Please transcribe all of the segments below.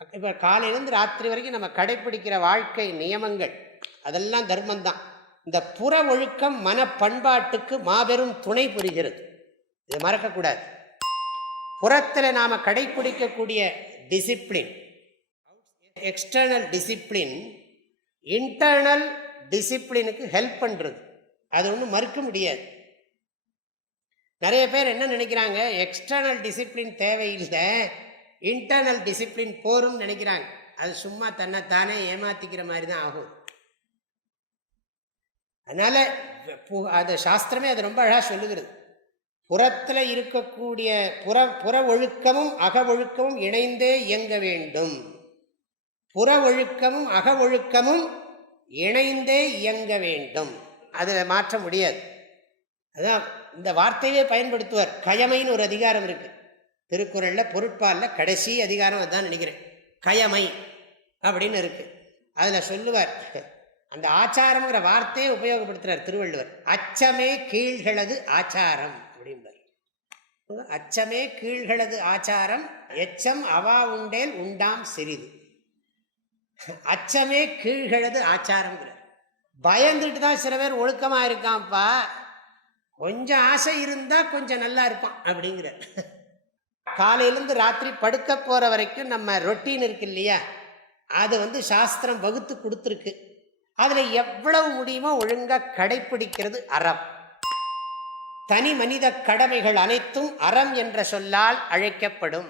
இப்போ காலையிலேருந்து ராத்திரி வரைக்கும் நம்ம கடைப்பிடிக்கிற வாழ்க்கை நியமங்கள் அதெல்லாம் தர்மந்தான். இந்த புற ஒழுக்கம் மன பண்பாட்டுக்கு மாபெரும் துணை புரிகிறது. இதை மறக்கக்கூடாது. புறத்தில் நாம் கடைப்பிடிக்கக்கூடிய டிசிப்ளின், எக்ஸ்டர்னல் டிசிப்ளின் இன்டர்னல் டிசிப்ளினுக்கு ஹெல்ப் பண்ணுறது. அது ஒன்றும் மறுக்க முடியாது. நிறைய பேர் என்ன நினைக்கிறாங்க, எக்ஸ்டர்னல் டிசிப்ளின் தேவையில்லை, இன்டர்னல் டிசிப்ளின் போரும் நினைக்கிறாங்க. அது சும்மா தன்னைத்தானே ஏமாத்திக்கிற மாதிரி தான் ஆகும். அதனால அது சாஸ்திரமே அது ரொம்ப அழகாக சொல்லுகிறது. புறத்தில் இருக்கக்கூடிய புற ஒழுக்கமும் அக ஒழுக்கமும் இணைந்தே இயங்க வேண்டும். புற ஒழுக்கமும் அக ஒழுக்கமும் இணைந்தே இயங்க வேண்டும். அதில் மாற்ற முடியாது. அதான் இந்த வார்த்தையே பயன்படுத்துவார். கயமைன்னு ஒரு அதிகாரம் இருக்கு திருக்குறளில், பொருட்பாலில் கடைசி அதிகாரம் அதுதான் நினைக்கிறேன். கயமை அப்படின்னு இருக்கு. அதில் சொல்லுவார், அந்த ஆச்சாரம்ங்கிற வார்த்தையை உபயோகப்படுத்துறார் திருவள்ளுவர். அச்சமே கீழ்களது ஆச்சாரம் அப்படின்பார். அச்சமே கீழ்களது ஆச்சாரம், எச்சம் அவா உண்டேல் உண்டாம் சிறிது. அச்சமே கீழ்களது ஆச்சாரம்ங்கிறார். பயந்துட்டு தான் சில பேர் ஒழுக்கமா இருக்கான்ப்பா, கொஞ்சம் ஆசை இருந்தா கொஞ்சம் நல்லா இருப்பான் அப்படிங்கிறார். காலையிலேருந்து ராத்திரி படுக்க போற வரைக்கும் நம்ம ரொட்டீன் இருக்கு இல்லையா, அது சாஸ்திரம் வகுத்து கொடுத்துருக்கு. அதுல எவ்வளவு முடியுமோ ஒழுங்கா கடைப்பிடிக்கிறது அறம். தனி மனித கடமைகள் அனைத்தும் அறம் என்ற சொல்லால் அழைக்கப்படும்.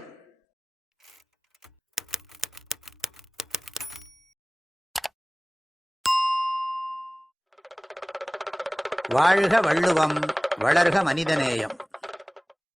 வாழ்க வள்ளுவம், வளர்க மனிதநேயம்.